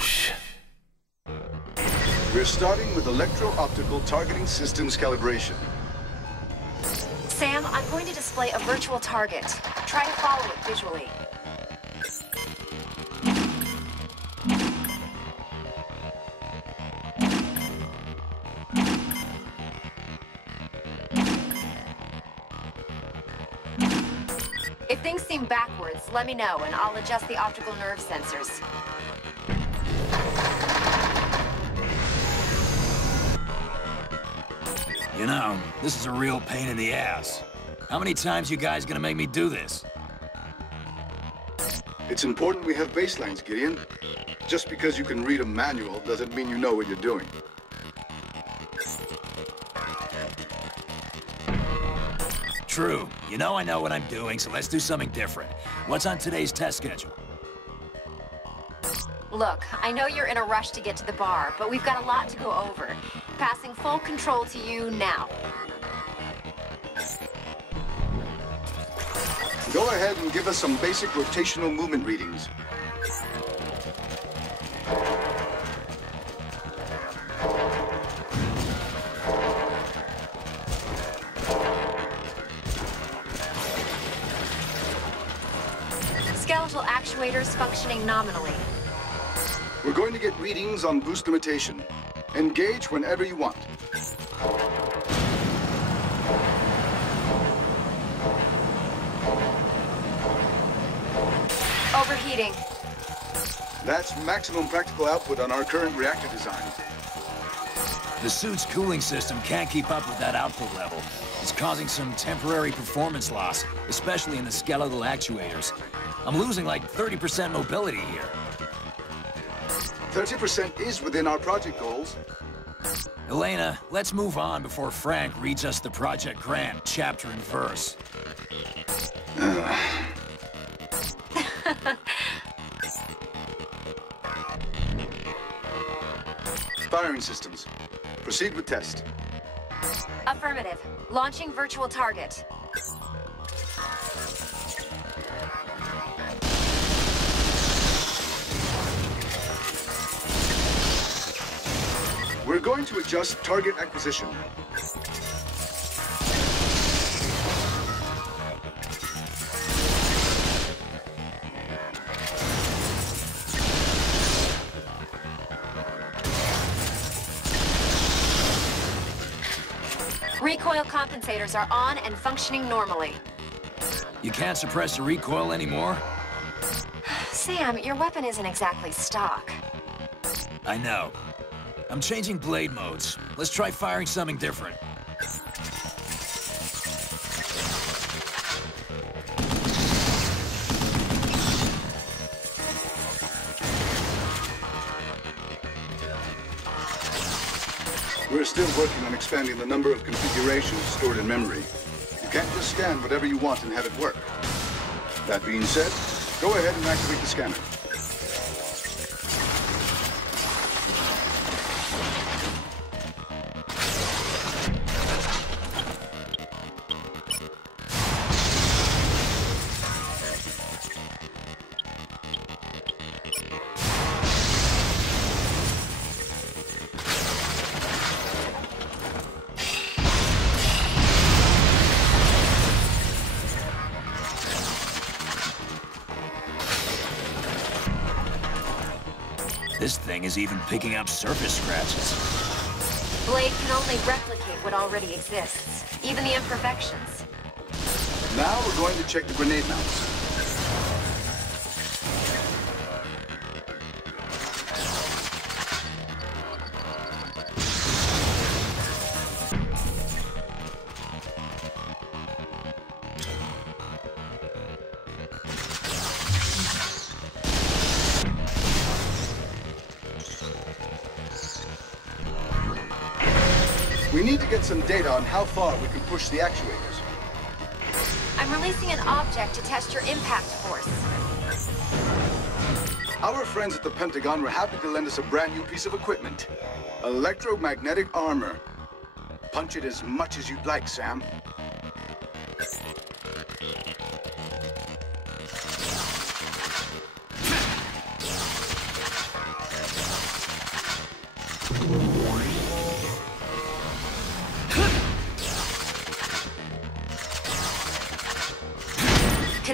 Vanquish. We're starting with electro-optical targeting systems calibration. Sam, I'm going to display a virtual target. Try to follow it visually. If things seem backwards, let me know and I'll adjust the optical nerve sensors. You know, this is a real pain in the ass. How many times you guys gonna make me do this? It's important we have baselines, Gideon. Just because you can read a manual doesn't mean you know what you're doing. True. You know I know what I'm doing, so let's do something different. What's on today's test schedule? Look, I know you're in a rush to get to the bar, but we've got a lot to go over. Passing full control to you now. Go ahead and give us some basic rotational movement readings. Skeletal actuators functioning nominally. We're going to get readings on boost limitation. Engage whenever you want. Overheating. That's maximum practical output on our current reactor design. The suit's cooling system can't keep up with that output level. It's causing some temporary performance loss, especially in the skeletal actuators. I'm losing like 30% mobility here. 30% is within our project goals. Elena, let's move on before Frank reads us the project grant, chapter and verse. Firing systems. Proceed with test. Affirmative. Launching virtual target. We're going to adjust target acquisition. Recoil compensators are on and functioning normally. You can't suppress the recoil anymore? Sam, your weapon isn't exactly stock. I know. I'm changing blade modes. Let's try firing something different. We're still working on expanding the number of configurations stored in memory. You can't just scan whatever you want and have it work. That being said, go ahead and activate the scanner. This thing is even picking up surface scratches. Blade can only replicate what already exists, even the imperfections. Now we're going to check the grenade mounts. We need to get some data on how far we can push the actuators. I'm releasing an object to test your impact force. Our friends at the Pentagon were happy to lend us a brand new piece of equipment. Electromagnetic armor. Punch it as much as you'd like, Sam.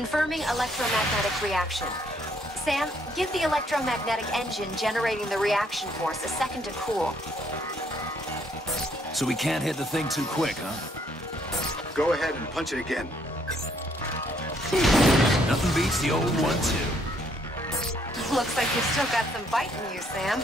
Confirming electromagnetic reaction. Sam, give the electromagnetic engine generating the reaction force a second to cool. So we can't hit the thing too quick, huh? Go ahead and punch it again. Nothing beats the old 1-2. Looks like you've still got some bite in you, Sam.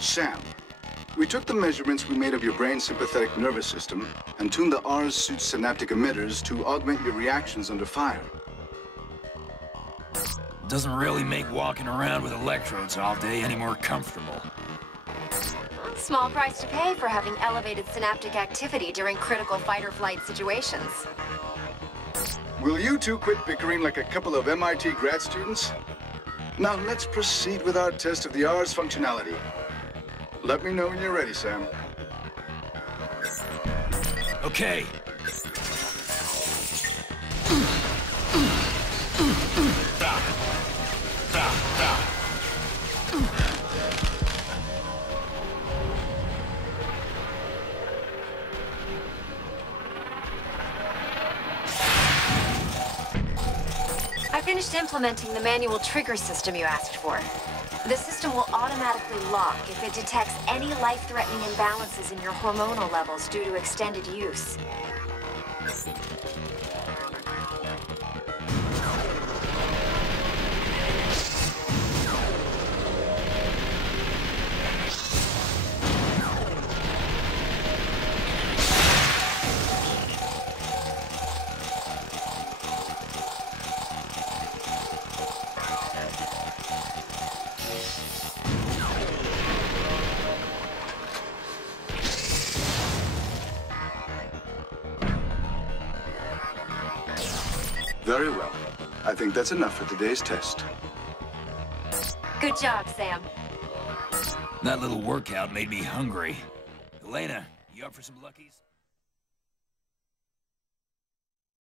Sam, we took the measurements we made of your brain's sympathetic nervous system and tuned the R's suit's synaptic emitters to augment your reactions under fire. Doesn't really make walking around with electrodes all day any more comfortable. Small price to pay for having elevated synaptic activity during critical fight-or-flight situations. Will you two quit bickering like a couple of MIT grad students? Now let's proceed with our test of the R's functionality. Let me know when you're ready, Sam. Okay. I finished implementing the manual trigger system you asked for. The system will automatically lock if it detects any life-threatening imbalances in your hormonal levels due to extended use. Very well. I think that's enough for today's test. Good job, Sam. That little workout made me hungry. Elena, you up for some Luckies?